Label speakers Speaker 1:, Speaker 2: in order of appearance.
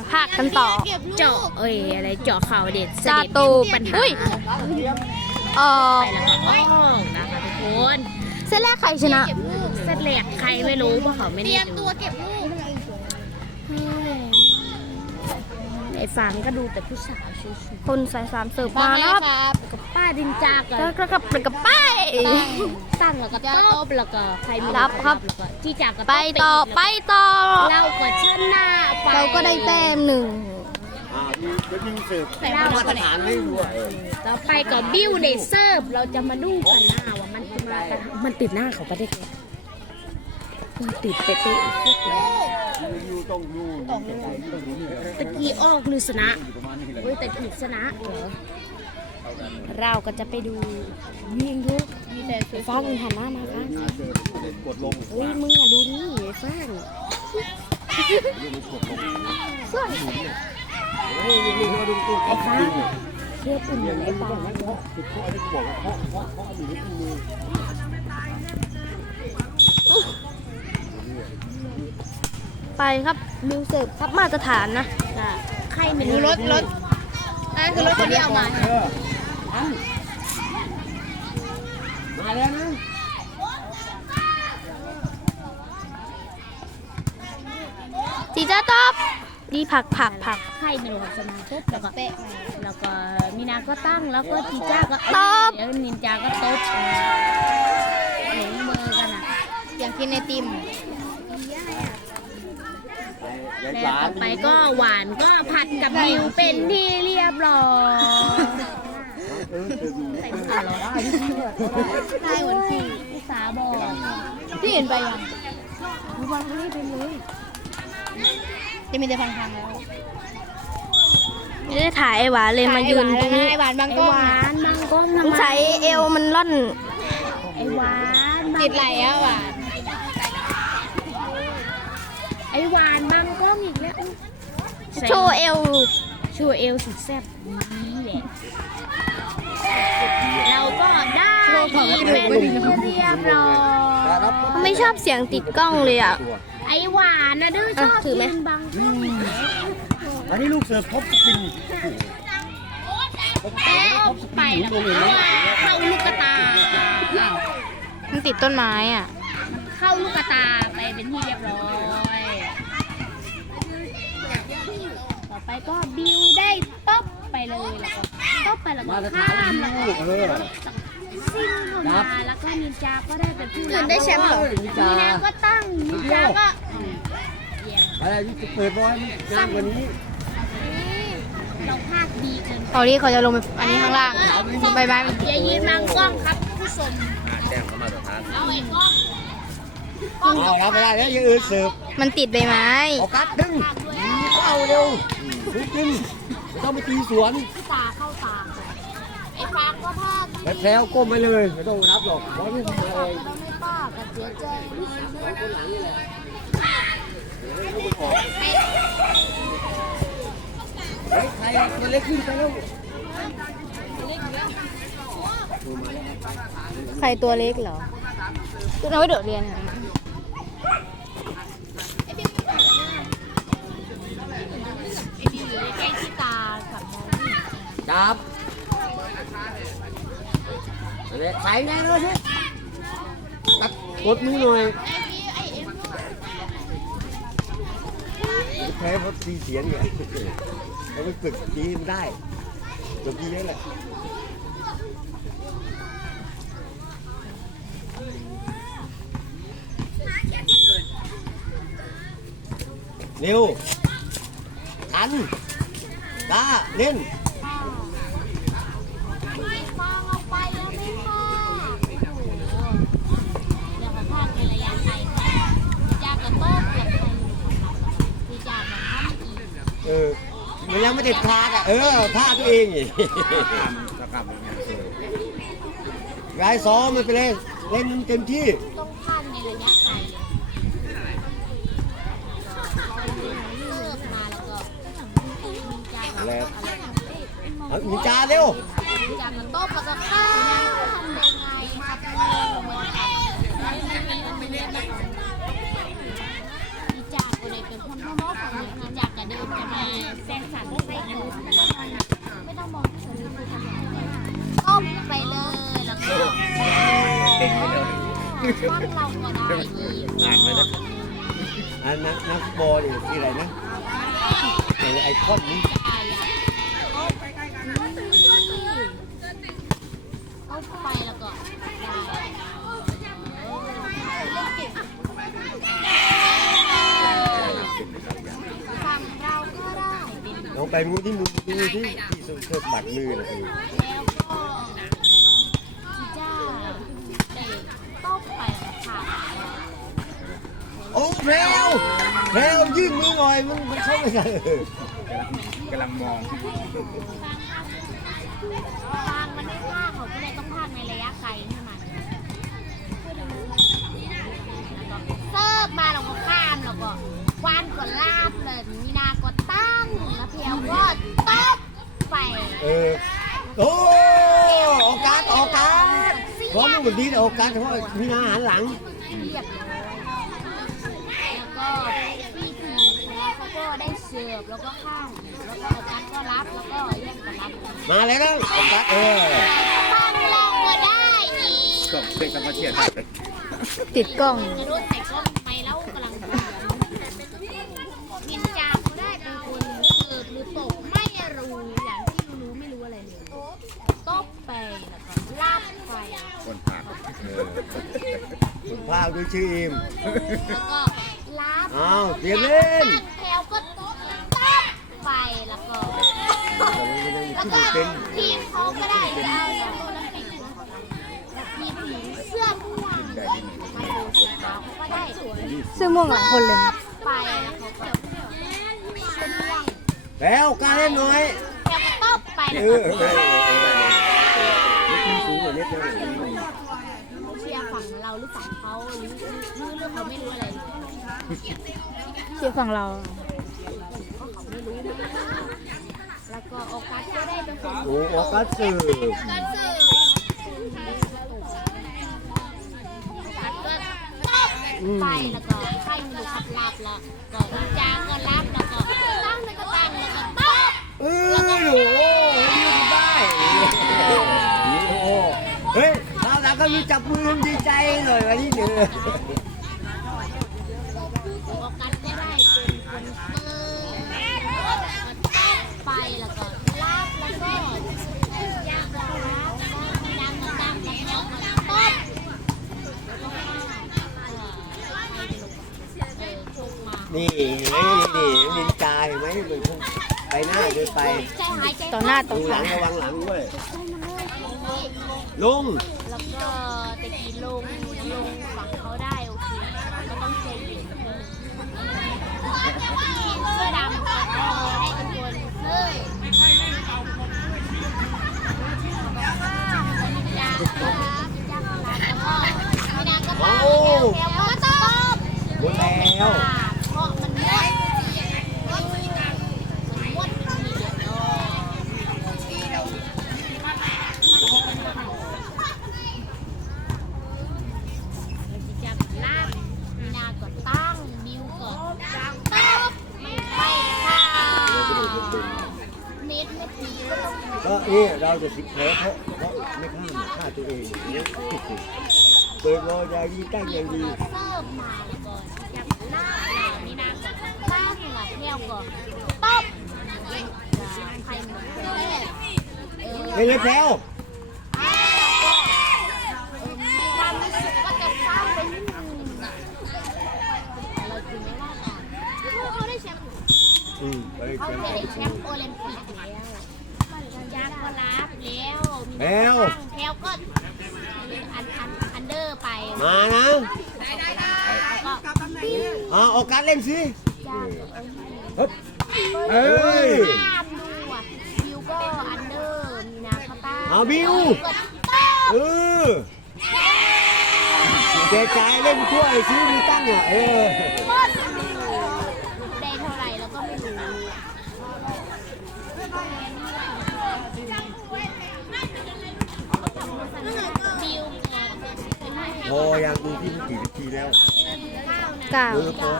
Speaker 1: มาพากกันต่อ
Speaker 2: เจาะเอ้ยอะไรเจาะข่าวเด็ดเส
Speaker 1: จา
Speaker 2: ด็จ
Speaker 1: ตู
Speaker 2: ปัญหา
Speaker 1: อุ้ยออก
Speaker 2: ไปแล้วก็ออกนะคะทุกคน
Speaker 1: เส้นแรกใครชนะ
Speaker 2: เส้นแหลกใครไม่รู้เพราะเขาไม่ได้ดู ไอ้ฟังก็ดูแต่ผู้สาวชิว
Speaker 1: คนสายสามเสิร์ฟมานะครับ
Speaker 2: ๆกับป้าดินจากั
Speaker 1: แล้วก็กลับไปกับป้าย
Speaker 2: ตั้งแล้วก็ตบแล้วก็ใครไม่
Speaker 1: รับครับ
Speaker 2: แล้วก็จี้จากก็
Speaker 1: ไปต่อไปต่อ
Speaker 2: เราก็ชนะไป
Speaker 1: เราก็ได้แต้มหนึ่ง
Speaker 3: อ่ามีจะยิงเสิร์ฟ
Speaker 2: แต่
Speaker 3: มาตรฐานไม่รู้อะ
Speaker 2: ต่อไปก็บิวเดเซิร์ฟเราจะมาดูกันหน้าว่ามันจะมากันมันติดหน้าเขาไปได้ไงมัน ติดเป๊ะๆ
Speaker 3: อยู่ต้องอยู่ต้องอยู่ต้องอยู่นี่แหละ
Speaker 2: ตะกี้ออกหรือชนะเฮ้ยแต่ถูกชนะเราก็จะไปดูยิงลูกมีแต่ฟ้างหันหน้ามาฟ้าง
Speaker 3: งานเสิร์ฟกดลง
Speaker 2: เฮ้ยมึงอะดูนี่ฟ้าง
Speaker 3: โอ้ยนี่นี่มาดูตู้
Speaker 2: ไอ้ฟ้า
Speaker 3: ดู
Speaker 2: ง
Speaker 3: เนี่ย
Speaker 2: เลือดอุ่น
Speaker 3: อ
Speaker 2: อยู่
Speaker 3: ย่าง
Speaker 2: ไอ้ฟ้า
Speaker 3: ต้องให้เคาะจุดเคาะที่บอกว่าเคาะเคาะเคาะอยู่ในตู้มือ
Speaker 1: ไปครับมิวเสิร์ฟครับมาตรฐานนะ
Speaker 2: ใครไม่รู้รถรถ
Speaker 3: นั่นคือรถที่เอามาเอออันมาแล้วนะ
Speaker 1: จีจ้าตอบดีผักผักผัก
Speaker 2: ใครไม่รู้ชนะปุ๊บแล้วก็เป๊ะแล้วก็มีนาก็ตั้งแล้วก็จีจ้าก็
Speaker 1: ตอบ
Speaker 2: เดี๋ยวนินจาก็ตบหลงมือกันอะ
Speaker 4: อยากกินไอติม
Speaker 3: ยาย
Speaker 2: แล้วต่อไปก็หวานก็ผัดกับมิวเป็นที่เรียบร้อยใส่หรอ
Speaker 4: ใช่เหมือนพี่
Speaker 2: อุตสาบอก
Speaker 4: พี่เห็นไปยัง
Speaker 2: วางนี่เป็นเลย
Speaker 4: จะมีแต่พังๆแล้ว
Speaker 1: ไม่ได้ถ่ายไอหวานเลยมายืนตรงนี้
Speaker 4: ไอหวานบางกล้อง
Speaker 2: หวานบางกล้อง
Speaker 1: ส
Speaker 2: ทำไม
Speaker 1: สัยเอวมันล่อน
Speaker 2: ไอหวาน
Speaker 4: ติดไหลอะหวาน
Speaker 2: ไอ้หวานบางกล้องอีกแล้ว
Speaker 1: โชว์ เอว
Speaker 2: โชว์เอวสุดแซ่บนี่แหละ เราก็ได้เป็นที่เรียบร้อย
Speaker 3: ครับ
Speaker 1: ไม่ชอบเสียงติดกล้องเลยอะ
Speaker 3: ตัว
Speaker 2: ไอ้หวานนะดื้อชอบ
Speaker 1: อะถือไหม
Speaker 2: กินบางกล้อง
Speaker 3: อันนี้ลูกเสิร์ฟครบสปิน
Speaker 2: แล้วไปแล้วก็เข้าลูกกระตาอ้าว
Speaker 4: มันติดต้นไม้อะ
Speaker 2: เข้าลูกกระตาไปเป็นที่เรียบร้อย ต่อ ไปก็บิวได้ต๊บไปเลยแล้วก็ต๊บไปแล้วก็
Speaker 3: มาตร
Speaker 2: ข้า
Speaker 3: ฐาน
Speaker 2: มแล้วก็
Speaker 3: ลูกเออ
Speaker 2: ซิ่งเข้ามาแล้วก็นินจาก็ได้เป็นผู้
Speaker 4: อื่นได้แชมป์เหรอ
Speaker 3: นิ
Speaker 2: นิ
Speaker 3: จา
Speaker 2: นาก็ตั้งนินจาก็เยี่ยม
Speaker 3: อะไรที่เปิดบอลงานวันนี้
Speaker 2: เราพลาดดีเกิน
Speaker 4: เอาดิเขาจะลงไปอันนี้ข้างล่างใบไม้มัน
Speaker 2: อย่ายืนบังกล้องครับผู้ชม
Speaker 3: แจ้งมาตรฐาน
Speaker 2: เอาไอ้กล้อง
Speaker 3: เอารับไม่ได้แล้วยังอื่นเสิร์ฟ
Speaker 4: มันติดใบไม้
Speaker 3: เอากัดดึงเอาเร็ว ดึงดึงไม่ต้องไปตีสวน
Speaker 2: ตาเข้าตากไอ้ฟางก็พลาด
Speaker 3: ไปแพลวก้มไปเลยไม่ต้องรับหรอกบอลไม่ทำอะไร
Speaker 2: เราไม่ป้ากับเสียใจ
Speaker 3: เฮ้ยใครตัวเล็กขึ้นไปแล้ว
Speaker 4: ใครตัวเล็กเหรอตัวน้อยเดือดเรียนอะ
Speaker 2: ไอ้บิวอยู่ใกล้ๆที่ตากับมองไม่เห็ั
Speaker 3: บใส่ไงเลยสิตัดกดมือหน่อยแพ้เพราะตีเสียงไงเราไปฝึกตีมันได้ฝึกตีนี่แหละเร็วทันตาเล่น
Speaker 2: ฟางเอาไปแล้วไม่ป้าโอ้โหเดี๋ยวเขาพลาดในระยะไกลดีจากกับโต๊ะกับใครดีจากกับทำอีก
Speaker 3: เออมันยัง ไม่ติดคาดอะเออท่าตัวเองอีกยายซ้อมมันไปเลยเล่นมันเต็มที่
Speaker 2: ต้องพลาดในระยะไกลเลยเลิกมาแล้วก็ดีจากกับ
Speaker 3: แล้ว
Speaker 2: อะไรนะ
Speaker 3: เอามีจาเร็ว
Speaker 2: ดีจากกับโต๊ะแล้วก็ข้ามทำยังไงครับดีจากก็เลยเป็นคนพ่อของงานอยากจะเดินจะมา บ้านเราก็ได้
Speaker 3: อีกหนักเลยนะอันนักนักบอลนี่คืออะไรนะไอไอคอนนี่
Speaker 2: เอาไปแล้วก็ได้ฝั่งเราก็ได้น้
Speaker 3: องไปมูที่มูที่ที่ที่สุดเทิดบัตรมือน
Speaker 2: ลคื
Speaker 3: อ แพรวยื่นมือหน่อยมันมันเข้าไม่ได้เออกำ
Speaker 5: ลังมอง
Speaker 2: ฟางมันไม่พากเขาก็เลยต้องพากในระยะไกลให้มันเสิร์ฟมาเราก็ข้ามแล้วก็ควันก็ลาบเลยมีนาก็ตั้งแล้วเพียวก็ตบไป
Speaker 3: เออโอ้ออการดอการดพร้อมมันดีแต่ออการดเฉพาะมีอาหารหลัง
Speaker 2: เรียบร้อย ก็พี่ผีเขาก็ได้เสิร์ฟแล้วก็ข้ามแล้วก็เอาการดก็รับแล้วก็แย่งกันรับ
Speaker 3: มาเลยนะออกการดเออ
Speaker 2: ฟังเราก็ได้อีก
Speaker 5: ก็เป็นธรรมชาติ
Speaker 4: ติดกล้อง
Speaker 2: จะรู้ใส่กล้องไปแล้วกำลังเขียนมินจาเขาได้เป็นคนเสิร์ฟหรือตกไม่รู้อย่างที่รู้ไม่รู้อะไรเลยตบไปแล้วก็ลาบไป
Speaker 5: คนผ่านเออ
Speaker 3: คุณภาคด้วยชื่ออิม
Speaker 2: แล้วก็ลาบ
Speaker 3: อ้าวเตรียมเล่น
Speaker 2: แถวก็ตบไปแล้วก็
Speaker 3: แต่มันยัง
Speaker 2: แล้ว
Speaker 3: ขึ้น
Speaker 2: ก็
Speaker 3: ไม่เป็น
Speaker 2: ทีมเขาก็ได้จะเอาจากโอลิมปิกทีมหญิงเสื้อม่วงไทยสีขาวเขาก็ได้
Speaker 4: เสื้อม่วงหลายคนเลยนะ
Speaker 2: ไปแล้วเขาก็เสื้อม่วง
Speaker 3: แล้วการเล่นหน่อย
Speaker 2: แถวก็ตบไป
Speaker 3: เอ
Speaker 2: แล้ว
Speaker 3: อ
Speaker 2: ก็
Speaker 3: เออเออเออขึ้นสูงกว่านี้เลย
Speaker 2: เชียร์ฝั่งเราหรือฝั่งเขาหรือหรือเรื่องเขาไม่รู้อะไร เลย
Speaker 4: เชียร์ฝั่งเรา
Speaker 2: เพราะเขาไม่รู้แล้วก็โอกาสก็ได้เป็นคน
Speaker 3: โอ้ออกการดเสิร์ฟ
Speaker 2: การสื่อโอกาสก็ตบ
Speaker 3: อืม
Speaker 2: ไปแล้วก็ให้มันดูขับลับแล้วก็วิจางก็รับแล้วก็ตั้งแล้วก็ตั้งแล้วก็ตบ
Speaker 3: เออโอ้โหยืนได้โอ้โหเฮ้ยเราแต่ก็มีจับมือดีใจหน่อยวันนี้เนอะ
Speaker 2: โอกาสก็ได้เป็นคนเปิดก็ตบไปแล้วก็รับแล้วก็ยางก็รับยางก็ตั้งแล้วก็ตบชกมา
Speaker 3: นี่เห็นไหมนี่นี่นินจาเห็นไหมมันคงไปหน้าเดินไป
Speaker 4: ต่อหน้าต่อ
Speaker 3: ดูห
Speaker 4: ตา
Speaker 3: ลังระวังหลังด้วยลุง
Speaker 2: แล้วก็ตะกี้ลงลงฝั่งเขาได้โอเคก็ต้องใจเย็นเสื้อดำก็ได้เป็นคนเลยยาครับยาครับแล้วก็ไม่นานก็ตามแล้วก็ตบ
Speaker 3: หมดแล้ว
Speaker 2: เพราะมันม้วนมันม้วนเป็นทีเดียวเนาะจับลากมีนาก็ตั้งบิวก็ตั้งไม่ไปค่ะ เน็ตไม่ตีก็ต้อง
Speaker 3: ก็นี่เราจะสิแพ้เพราะเพราะไม่ฆ่าฆ่าตัวเองเนี่ยเปิดรอยาดีตั้งอย่างดี
Speaker 2: เสิร์ฟมาแล้วก็จับลากมีนาก็ตั้งหลักแนวก็ตบใครมันเออ
Speaker 3: เฮ้ยเลยแพลว
Speaker 2: ความรู้สึกก็จะเศร้าไปนิดนึงเราคือไม่ว่ากันเขาได้แชมป์
Speaker 3: อืมไป
Speaker 2: เขา
Speaker 3: แชมป์
Speaker 2: ได้แชมป์โอลิมปิกแล้วยากก็รับแล้วมี
Speaker 3: แพลว
Speaker 2: แพลวก็อันอันอันเดอร์ไป
Speaker 3: มานะ
Speaker 2: แล้วก็
Speaker 3: เอาออกการเล่นสิ
Speaker 2: ยาก
Speaker 3: ฮึบเอ้ย
Speaker 2: ตามดูอะบิวก็อันเดอร์มีนาคาต้า
Speaker 3: เอาบิว
Speaker 2: กดต้ม
Speaker 3: เออเจ๊จ่ายเล่นถ้วยซื้อมีตั้งอะเออ
Speaker 2: หมดได้เท่าไหร่แล้วก็ไม่รู้บิวก่อน
Speaker 3: พออยากดูที่มันกี่นาทีแล้ว
Speaker 4: เก้า
Speaker 3: เออพอ